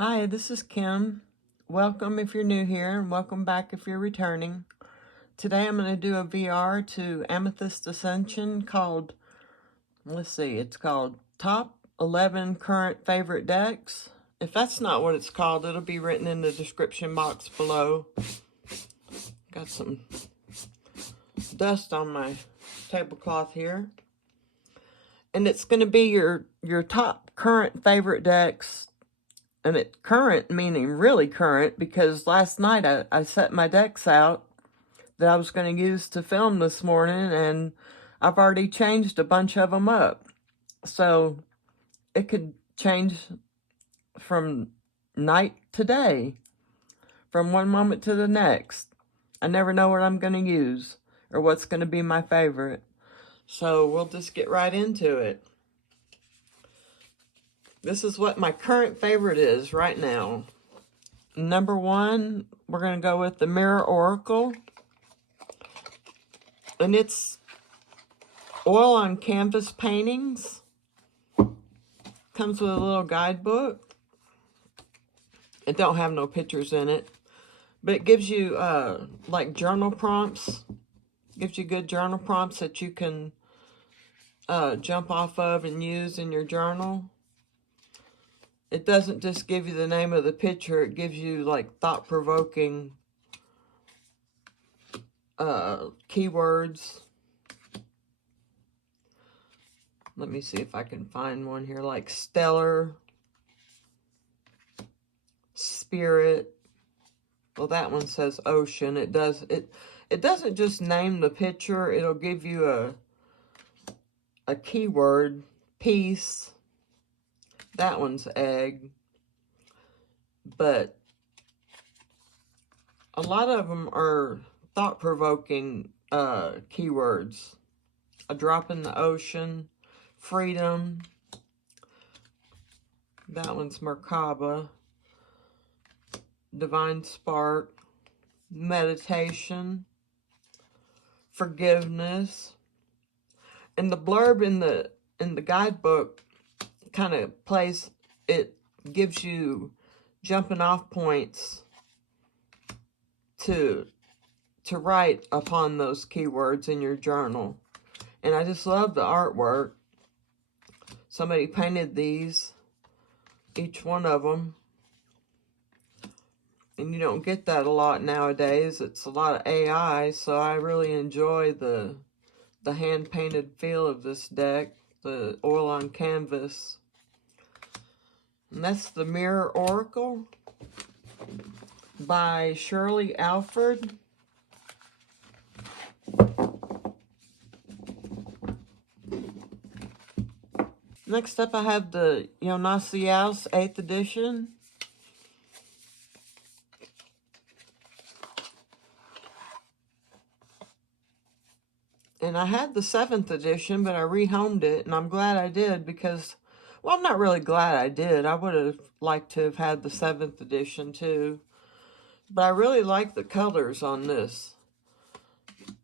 Hi, this is Kim. Welcome if you're new here, and welcome back if you're returning. Today I'm going to do a VR to Amethyst Ascension called, it's called Top 11 Current Favorite Decks. If that's not what it's called, it'll be written in the description box below. Got some dust on my tablecloth here. And it's going to be your top current favorite decks. And it's current, meaning really current, because last night I set my decks out that I was going to use to film this morning, and I've already changed a bunch of them up. So it could change from night to day, from one moment to the next. I never know what I'm going to use or what's going to be my favorite. So we'll just get right into it. This is what my current favorite is right now. Number one, we're going to go with the Mirror Oracle. And it's oil on canvas paintings. Comes with a little guidebook. It don't have no pictures in it. But it gives you like journal prompts. Gives you good journal prompts that you can jump off of and use in your journal. It doesn't just give you the name of the picture. It gives you like thought-provoking keywords. Let me see if I can find one here, like stellar, spirit. Well, that one says ocean. It doesn't just name the picture. It'll give you a keyword, peace. That one's egg. But a lot of them are thought-provoking keywords. A drop in the ocean, freedom. That one's Merkaba. Divine spark, meditation, forgiveness. And the blurb in the guidebook kind of it gives you jumping off points to write upon those keywords in your journal. And I just love the artwork. Somebody painted these, each one of them. And you don't get that a lot nowadays. It's a lot of AI, so I really enjoy the hand-painted feel of this deck, the oil on canvas. And that's the Mirror Oracle by Shirley Alford. Next up, I have the Yonas 8th edition. And I had the 7th edition, but I rehomed it, and I'm glad I did because, well, I'm not really glad I did. I would have liked to have had the 7th edition too. But I really like the colors on this.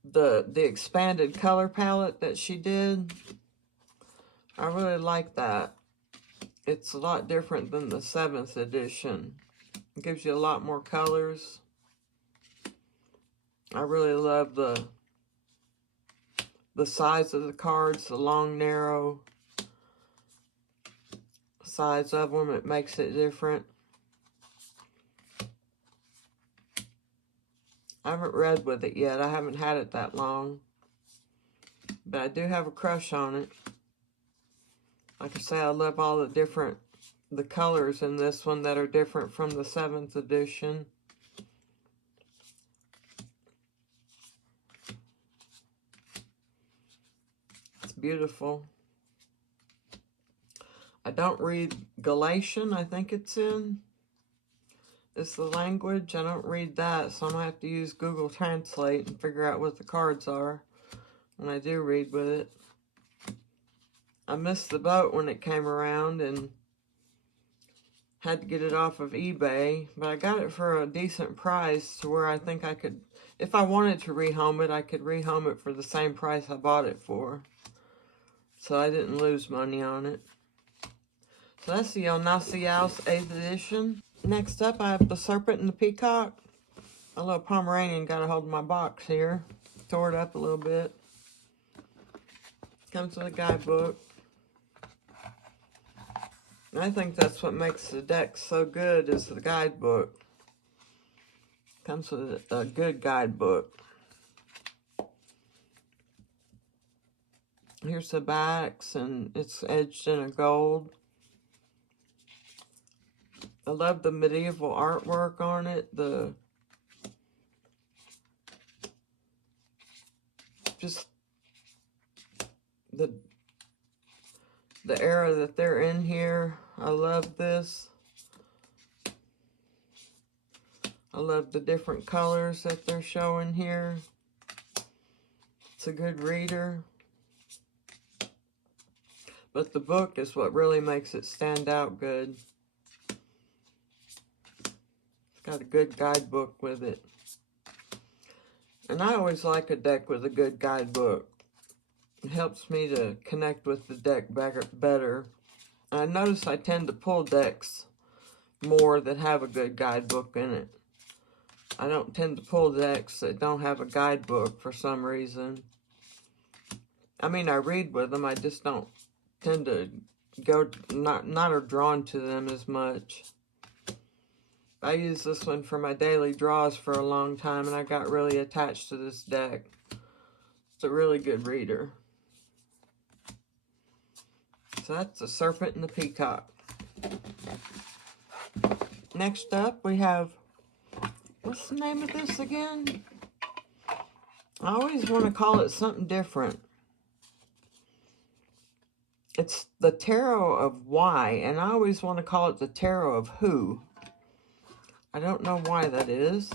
The expanded color palette that she did. I really like that. It's a lot different than the 7th edition. It gives you a lot more colors. I really love the size of the cards, the long, narrow size of them. It makes it different. I haven't read with it yet. I haven't had it that long. But I do have a crush on it. Like I say, I love all the colors in this one that are different from the 7th edition. It's beautiful. I don't read Galatian, I think it's in. It's the language. I don't read that, so I'm going to have to use Google Translate and figure out what the cards are when I do read with it. I missed the boat when it came around and had to get it off of eBay, but I got it for a decent price to where I think I could, if I wanted to rehome it, I could rehome it for the same price I bought it for. So I didn't lose money on it. So that's the Yonas 8th edition. Next up, I have the Serpent and the Peacock. A little Pomeranian got a hold of my box here. Tore it up a little bit. Comes with a guidebook. I think that's what makes the deck so good, is the guidebook. Comes with a good guidebook. Here's the backs, and it's edged in a gold. I love the medieval artwork on it. The era that they're in here. I love this. I love the different colors that they're showing here. It's a good reader. But the book is what really makes it stand out good. It's got a good guidebook with it. And I always like a deck with a good guidebook. It helps me to connect with the deck better. I notice I tend to pull decks more that have a good guidebook in it. I don't tend to pull decks that don't have a guidebook for some reason. I mean, I read with them, I just don't tend to go, not are drawn to them as much. I used this one for my daily draws for a long time, and I got really attached to this deck. It's a really good reader. So that's the Serpent and the Peacock. Next up, we have, what's the name of this again? I always want to call it something different. It's the Tarot of Why, and I always want to call it the Tarot of Who. I don't know why that is.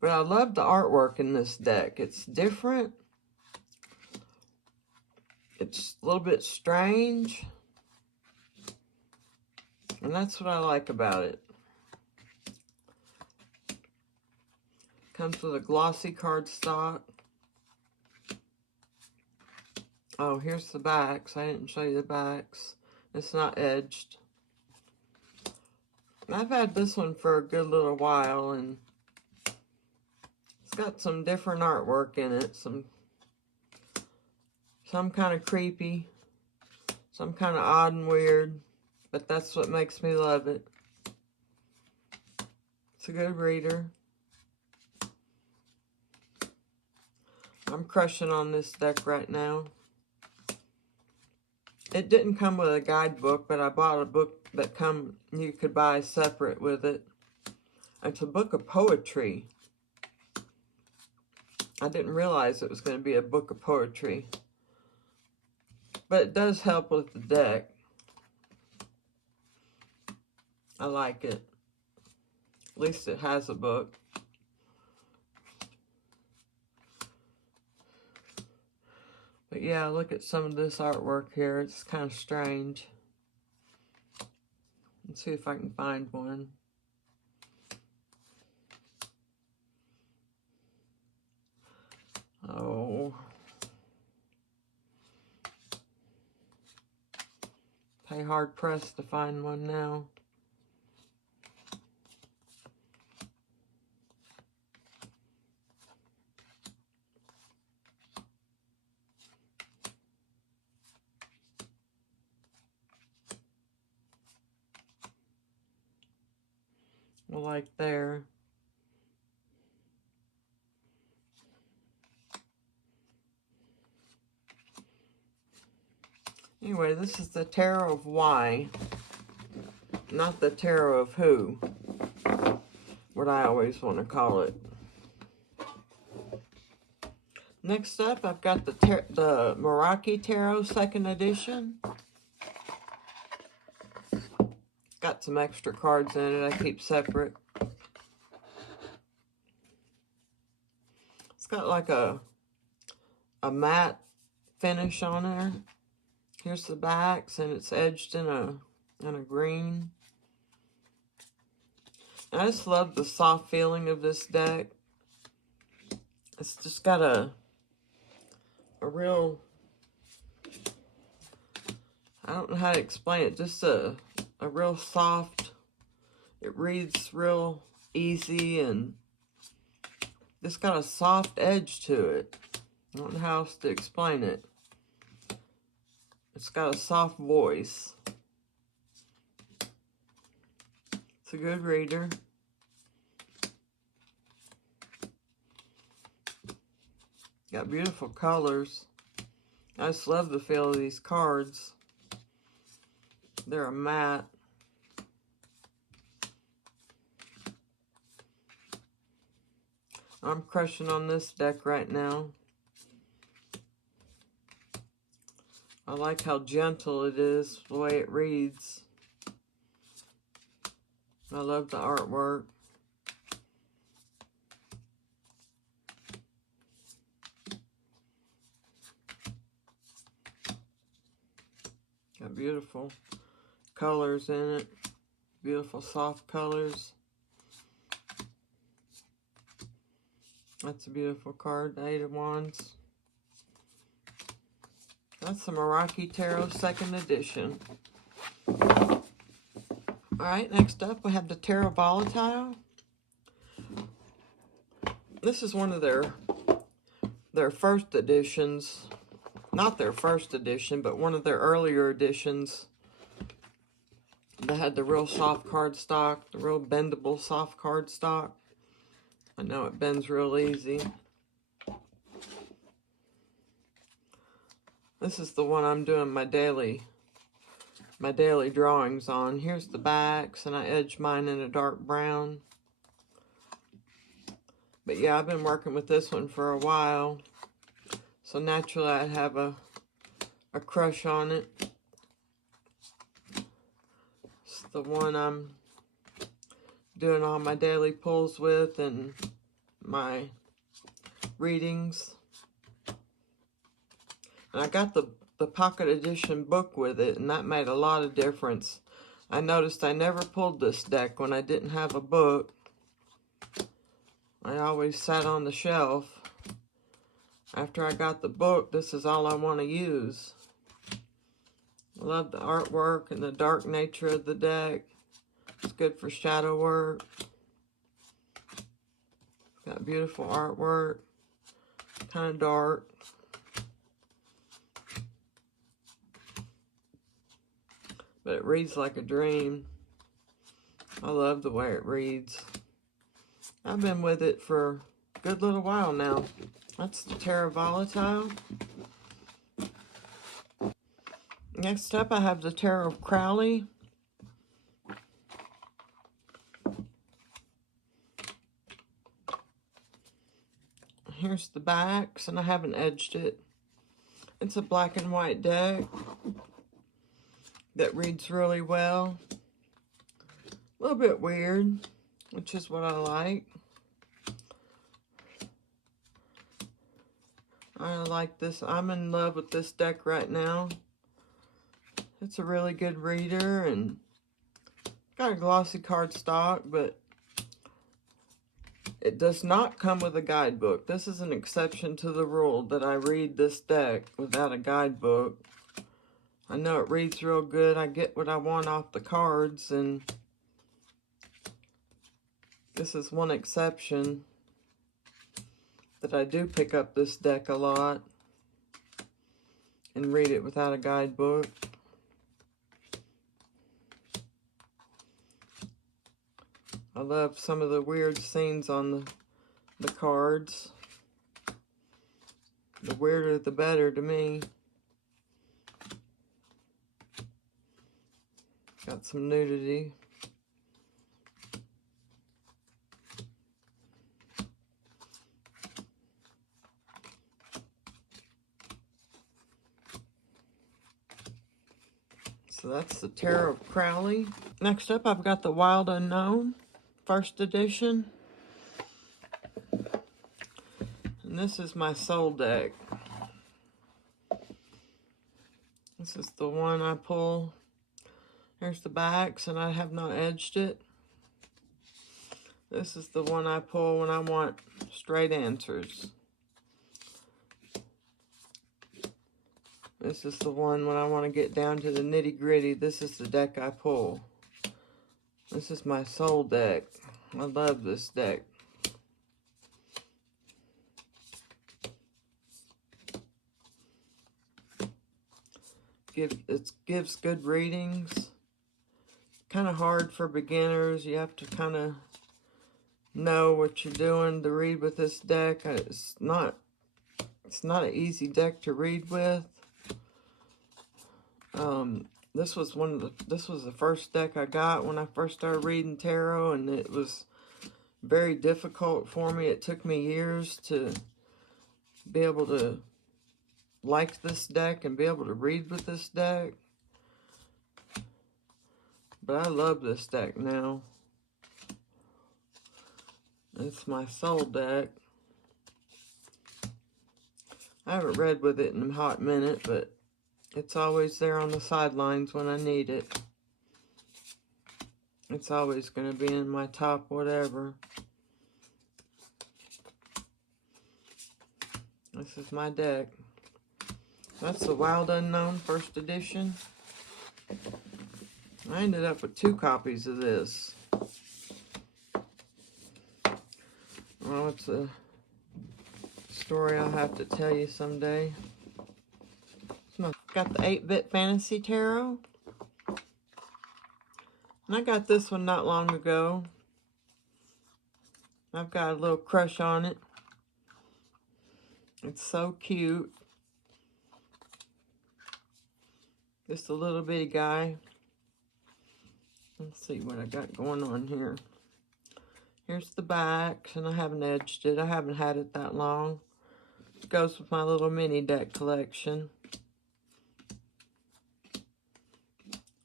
But I love the artwork in this deck. It's different. It's a little bit strange. And that's what I like about it. Comes with a glossy cardstock. Oh, here's the backs. I didn't show you the backs. It's not edged. I've had this one for a good little while, and it's got some different artwork in it. Some kind of creepy, some kind of odd and weird, but that's what makes me love it. It's a good reader. I'm crushing on this deck right now. It didn't come with a guidebook, but I bought a book that you could buy separate with it. It's a book of poetry. I didn't realize it was going to be a book of poetry. But it does help with the deck. I like it. At least it has a book. But yeah, look at some of this artwork here. It's kind of strange. Let's see if I can find one. Oh. Pay hard pressed to find one now. Well, like there. Anyway, this is the Tarot of Why, not the Tarot of Who, what I always want to call it. Next up, I've got the Moroi Tarot 2nd edition. Got some extra cards in it I keep separate. It's got like a matte finish on there. Here's the backs, and it's edged in a green. I just love the soft feeling of this deck. It's just got a a real, I don't know how to explain it, just a real soft, it reads real easy and just got a soft edge to it. I don't know how else to explain it. It's got a soft voice. It's a good reader. Got beautiful colors. I just love the feel of these cards. They're a matte. I'm crushing on this deck right now. I like how gentle it is, the way it reads. I love the artwork. Got beautiful colors in it. Beautiful soft colors. That's a beautiful card, the Eight of Wands. That's the Moroi Tarot 2nd edition. Alright, next up we have the Tarot Volatile. This is one of their first editions. Not their first edition, but one of their earlier editions. They had the real soft cardstock, the real bendable soft cardstock. I know it bends real easy. This is the one I'm doing my daily drawings on. Here's the backs, and I edged mine in a dark brown. But yeah, I've been working with this one for a while, so naturally I have a crush on it. It's the one I'm doing all my daily pulls with and my readings. And I got the pocket edition book with it, and that made a lot of difference. I noticed I never pulled this deck when I didn't have a book. I always sat on the shelf. After I got the book, this is all I want to use. I love the artwork and the dark nature of the deck. It's good for shadow work. Got beautiful artwork. Kind of dark. But it reads like a dream. I love the way it reads. I've been with it for a good little while now. That's the Tarot Volatile. Next up, I have the Tarot of Crowley. Here's the backs, and I haven't edged it. It's a black and white deck that reads really well. A little bit weird, which is what I like. I like this. I'm in love with this deck right now. It's a really good reader and got a glossy cardstock, but it does not come with a guidebook. This is an exception to the rule that I read this deck without a guidebook. I know it reads real good. I get what I want off the cards, and this is one exception that I do pick up this deck a lot and read it without a guidebook. I love some of the weird scenes on the cards. The weirder the better to me. Got some nudity. So that's the Tarot of Crowley. Next up, I've got the Wild Unknown, 1st edition. And this is my soul deck. This is the one I pull. Here's the backs, and I have not edged it. This is the one I pull when I want straight answers. This is the one when I want to get down to the nitty gritty. This is the deck I pull. This is my soul deck. I love this deck. It gives good readings. Kind of hard for beginners. You have to kind of know what you're doing to read with this deck. It's not an easy deck to read with. This was the first deck I got when I first started reading tarot, and it was very difficult for me. It took me years to be able to like this deck and be able to read with this deck. But I love this deck now. It's my soul deck. I haven't read with it in a hot minute, but it's always there on the sidelines when I need it. It's always going to be in my top whatever. This is my deck. That's the Wild Unknown first edition. I ended up with 2 copies of this. Well, it's a story I'll have to tell you someday. Got the 8-bit Fantasy Tarot. And I got this one not long ago. I've got a little crush on it. It's so cute. Just a little bitty guy. Let's see what I got going on here. Here's the back, and I haven't edged it. I haven't had it that long. It goes with my little mini deck collection.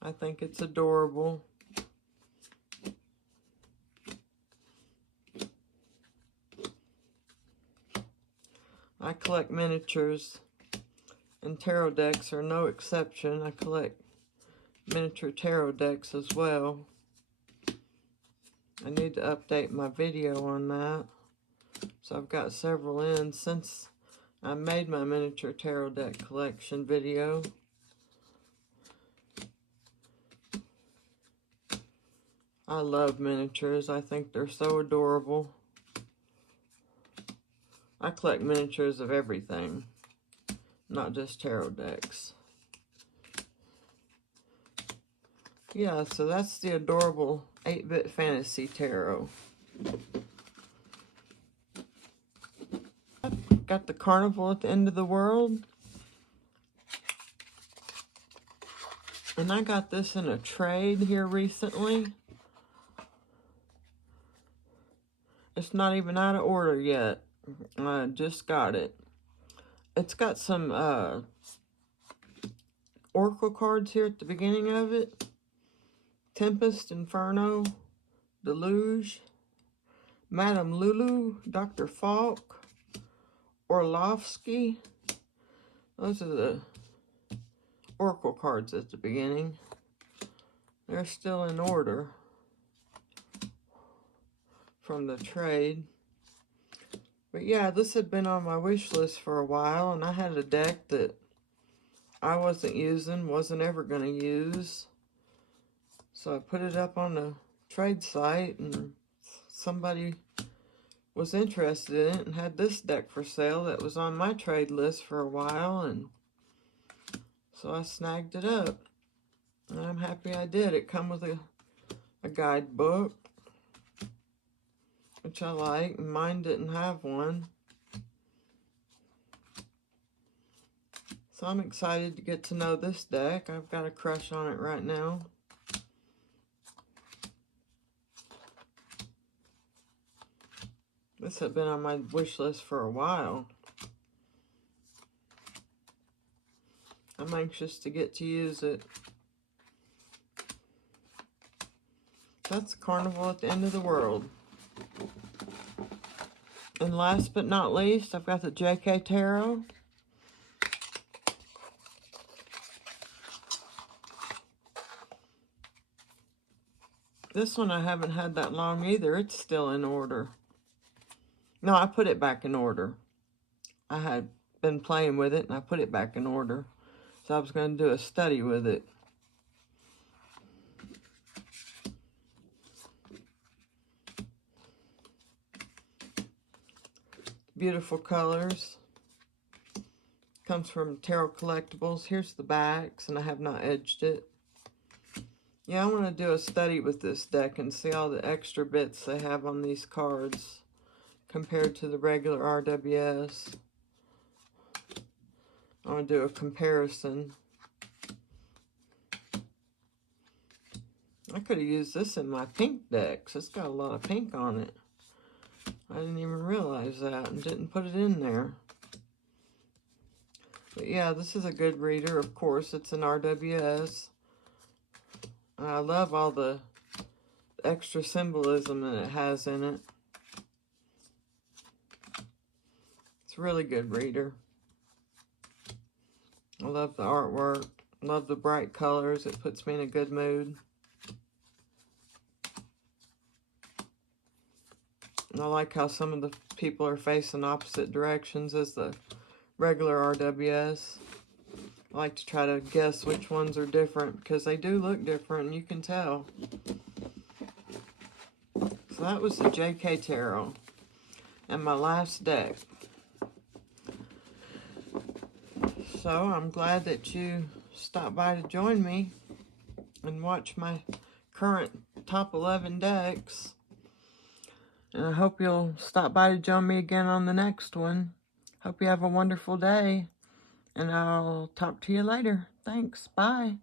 I think it's adorable. I collect miniatures, and tarot decks are no exception. I collect miniature tarot decks as well. I need to update my video on that. So I've got several in since I made my miniature tarot deck collection video. I love miniatures. I think they're so adorable. I collect miniatures of everything, not just tarot decks. Yeah, so that's the adorable 8-bit Fantasy Tarot. Got the Carnival at the End of the World. And I got this in a trade here recently. It's not even out of order yet. I just got it. It's got some oracle cards here at the beginning of it. Tempest, Inferno, Deluge, Madame Lulu, Dr. Falk, Orlovsky. Those are the oracle cards at the beginning. They're still in order from the trade. But yeah, this had been on my wish list for a while, and I had a deck that I wasn't using, wasn't ever going to use. So I put it up on the trade site, and somebody was interested in it and had this deck for sale that was on my trade list for a while, and so I snagged it up. And I'm happy I did. It come with a guidebook, which I like, and mine didn't have one. So I'm excited to get to know this deck. I've got a crush on it right now. This had been on my wish list for a while. I'm anxious to get to use it. That's Carnival at the End of the World. And last but not least, I've got the JK Tarot. This one I haven't had that long either. It's still in order. No, I put it back in order. I had been playing with it and I put it back in order. So I was going to do a study with it. Beautiful colors. Comes from Tarot Collectibles. Here's the backs, and I have not edged it. Yeah, I want to do a study with this deck and see all the extra bits they have on these cards compared to the regular RWS. I want to do a comparison. I could have used this in my pink decks. It's got a lot of pink on it. I didn't even realize that and didn't put it in there. But yeah, this is a good reader. Of course, it's an RWS. I love all the extra symbolism that it has in it. It's a really good reader. I love the artwork. Love the bright colors. It puts me in a good mood. And I like how some of the people are facing opposite directions as the regular RWS. I like to try to guess which ones are different because they do look different and you can tell. So that was the JK Tarot and my last deck. So I'm glad that you stopped by to join me and watch my current top 11 decks. And I hope you'll stop by to join me again on the next one. Hope you have a wonderful day. And I'll talk to you later. Thanks. Bye.